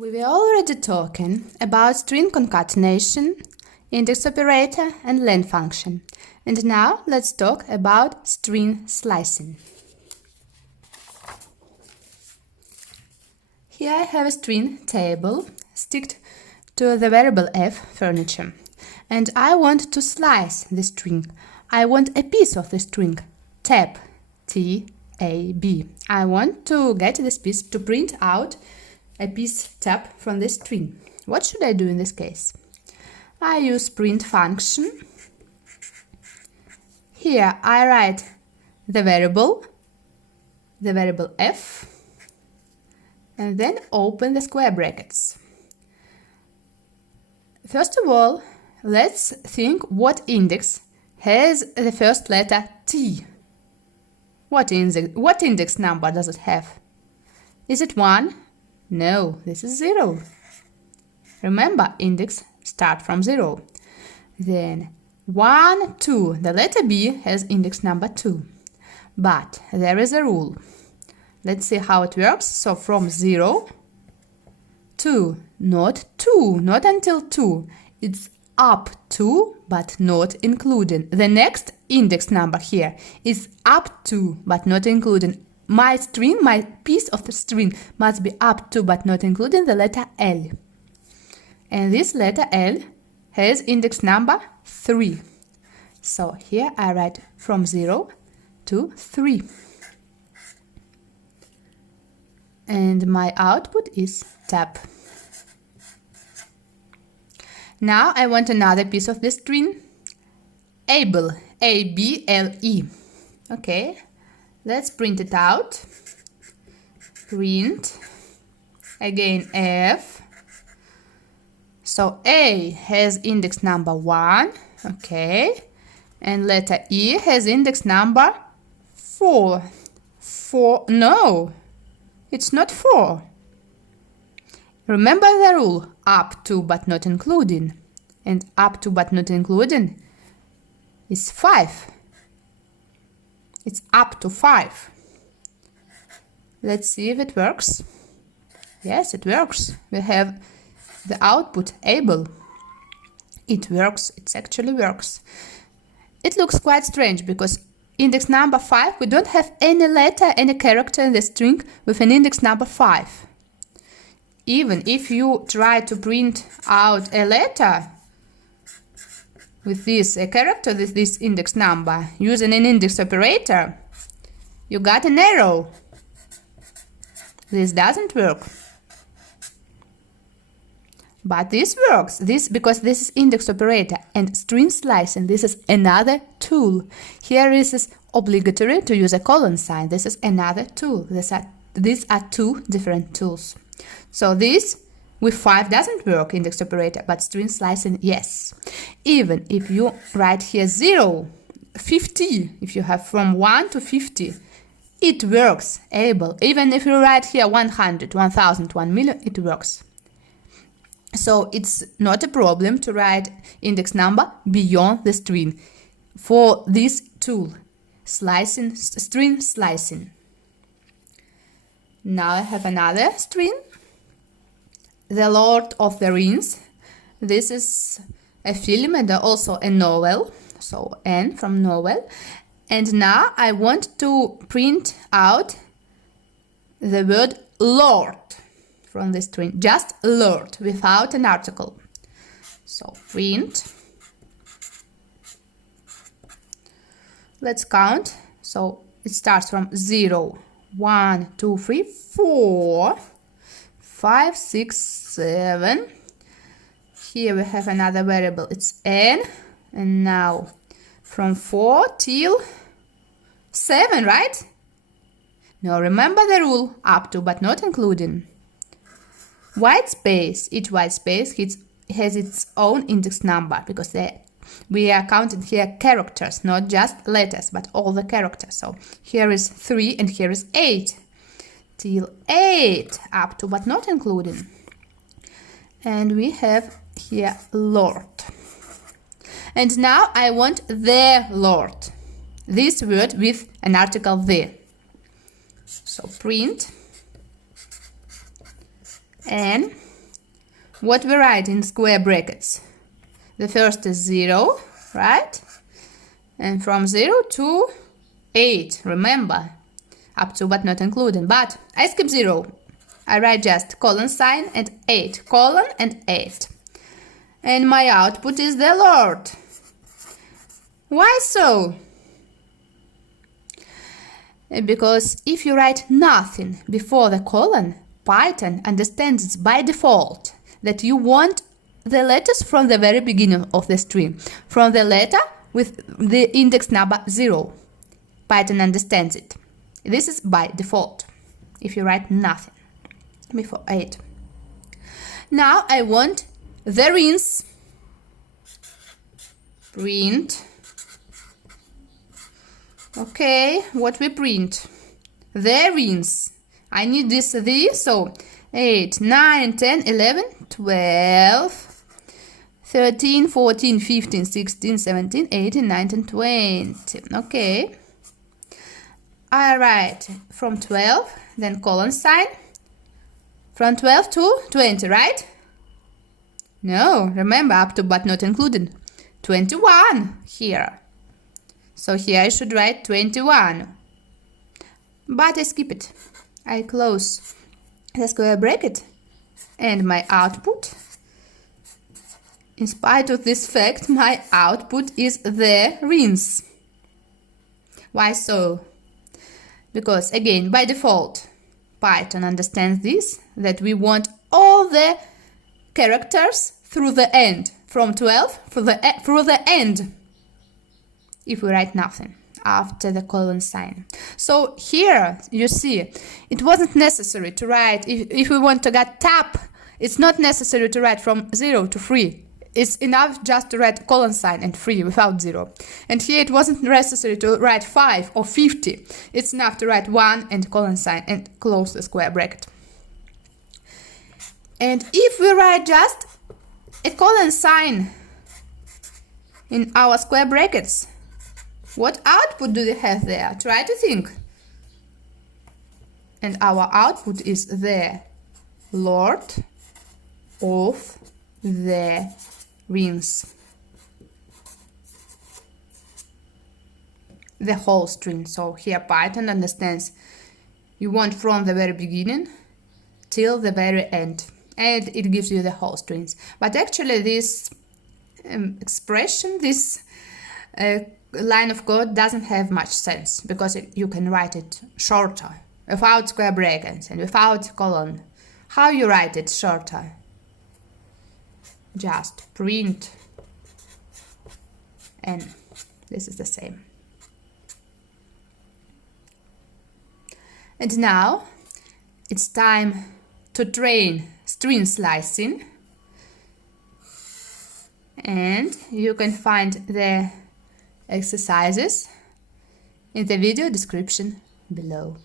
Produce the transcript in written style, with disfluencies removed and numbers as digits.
We were already talking about string concatenation, index operator and len function. And now let's talk about string slicing. Here I have a string table sticked to the variable f furniture. And I want to slice the string. I want a piece of the string, tab, T-A-B. I want to get this piece to print out a piece tab from the string. What should I do in this case? I use print function. Here I write the variable f, and then open the square brackets. First of all, let's think what index has the first letter T. What index number does it have? Is it 1? No, this is 0. Remember, index start from 0. Then 1, 2. The letter B has index number 2. But there is a rule. Let's see how it works. So from 0 to not until 2. It's up to, but not including. The next index number here is up to, but not including. My piece of the string must be up to, but not including the letter L. And this letter L has index number 3. So here I write from 0 to 3. And my output is tab. Now I want another piece of the string, able, A-B-L-E. Okay, let's print it out. Print, again F. So A has index number 1, okay, and letter E has index number 4. No, it's not 4. Remember the rule, up to but not including. And up to but not including is 5. It's up to 5. Let's see if it works. Yes, it works. We have the output able. It works. It actually works. It looks quite strange because index number 5, we don't have any letter, any character in the string with an index number 5. Even if you try to print out a letter with a character with this index number using an index operator, you got an error. This doesn't work. But this works, because this is index operator, and string slicing, this is another tool. Here is this obligatory to use a colon sign. This is another tool. These are two different tools. So this with 5 doesn't work, index operator, but string slicing, yes. Even if you write here 0, 50, if you have from 1 to 50, it works, able. Even if you write here 100, 1000, 1 million, it works. So it's not a problem to write index number beyond the string for this tool, slicing, string slicing. Now I have another string, The Lord of the Rings. This is a film and also a novel, so N from novel. And now I want to print out the word Lord from the string, just Lord, without an article. So print. Let's count. So it starts from 0. 1, 2, 3, 4, 5, 6, 7. Here we have another variable, it's n, and now from 4 till 7, right? Now remember the rule, up to but not including. White space, each white space has its own index number, because we are counting here characters, not just letters, but all the characters. So here is 3 and here is 8. Till 8, up to but not including. And we have here Lord. And now I want the Lord. This word with an article the. So print n what we write in square brackets? The first is 0, right? And from 0 to 8, remember, up to but not including. But I skip 0. I write just colon sign and 8, colon and 8. And my output is the Lord. Why so? Because if you write nothing before the colon, Python understands by default that you want the letters from the very beginning of the string, from the letter with the index number 0. Python understands it. This is by default, if you write nothing before 8. Now I want the rings. Print. Okay, what we print? The rings. I need this, so 8, 9, 10, 11, 12, 13, 14, 15, 16, 17, 18, 19, 20. Okay. I write from 12, then colon sign. From 12 to 20, right? No, remember, up to but not included. 21 here. So here I should write 21. But I skip it. I close the square bracket and my output. In spite of this fact, my output is the rings. Why so? Because again, by default, Python understands this, that we want all the characters through the end, from 12 through the end, if we write nothing after the colon sign. So here you see it wasn't necessary to write, if we want to get tab, it's not necessary to write from 0 to 3. It's enough just to write colon sign and 3 without 0. And here it wasn't necessary to write 5 or 50. It's enough to write 1 and colon sign and close the square bracket. And if we write just a colon sign in our square brackets, what output do we have there? Try to think. And our output is the Lord of the Rings. The whole string. So here Python understands you want from the very beginning till the very end. And it gives you the whole strings. But actually this expression, this line of code doesn't have much sense, because you can write it shorter, without square brackets and without colon. How you write it shorter? Just print, and this is the same. And now it's time to train string slicing, and you can find the exercises in the video description below.